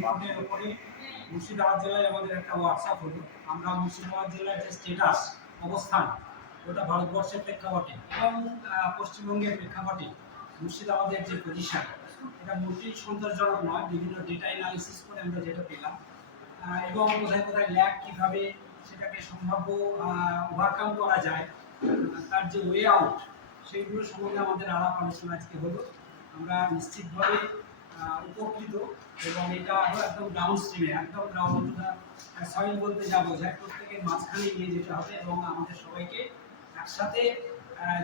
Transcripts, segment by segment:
বিভাগের উপরে মুর্শিদাবাদ জেলায় আমাদের একটা ওয়ার্কশপ হলো। আমরা মুর্শিদাবাদ জেলার যে স্টেটাস অবস্থান ওটা ভারতবর্ষের প্রেক্ষাপটে এবং পশ্চিমবঙ্গের প্রেক্ষাপটে মুর্শিদাবাদের যে পজিশন এটা মোটেই সন্তোষজনক নয়। বিভিন্ন ডেটা অ্যানালিসিস করে আমরা যেটা পেলাম এবং কোথায় কোথায় ল্যাগ কীভাবে সেটাকে সম্ভাব্য ওভারকাম করা যায় তার যে ওয়ে আউট সেইগুলো সম্বন্ধে আমাদের আলাপ আলোচনা আজকে হলো। আমরা নিশ্চিতভাবে উপকৃত এবং এটা একদম ডাউন স্ট্রিমে একদম গ্রাউন্ড সয়েল বলতে যা বোঝায় প্রত্যেকের মাঝখানে নিয়ে যেতে হবে এবং আমাদের সবাইকে একসাথে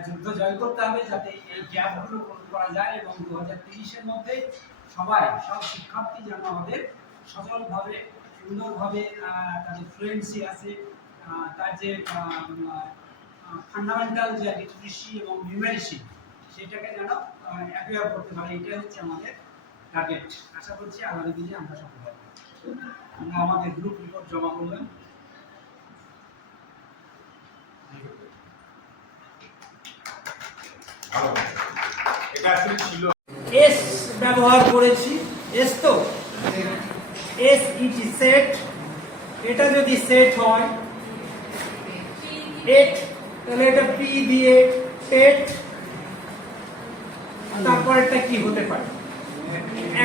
যুদ্ধ জয় করতে হবে যাতে এই গ্যাপগুলো পূরণ করা যায় এবং 2030-এর মধ্যে সব শিক্ষার্থী যেন আমাদের সচলভাবে সুন্দরভাবে তাদের ফ্লুয়েন্সি আছে, তার যে ফান্ডামেন্টাল যে লিটারেসি এবং নিউমেরিসি সেটাকে যেন অ্যাকুয়ার করতে পারে। এটাই হচ্ছে আমাদের টার্গেট। আশা করছি আগামী দিনে আমরা সফল হব। আমরা আমাদের গ্রুপ রিপোর্ট জমা করলাম। এটা আসলে ছিল এস ব্যবহার করেছি। এস তো এস ইটি সেট, এটা যদি সেট হয় এট তাহলে এটা পি দিয়ে টেট, তারপর এটা কি হতে পারে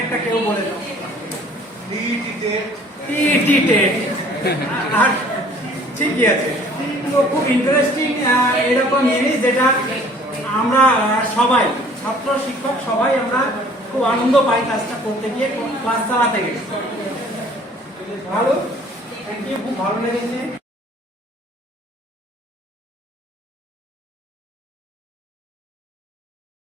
একটা কেউ বলে দাও। PT TET. আর ঠিকই আছে, তো খুব ইন্টারেস্টিং এরকম জিনিস যেটা আমরা সবাই ছাত্র শিক্ষক সবাই আমরা খুব আনন্দ পাই কাজটা করতে গিয়ে ক্লাস চালাতে গেলে। ভালো, থ্যাংক ইউ, খুব ভালো লেগেছে।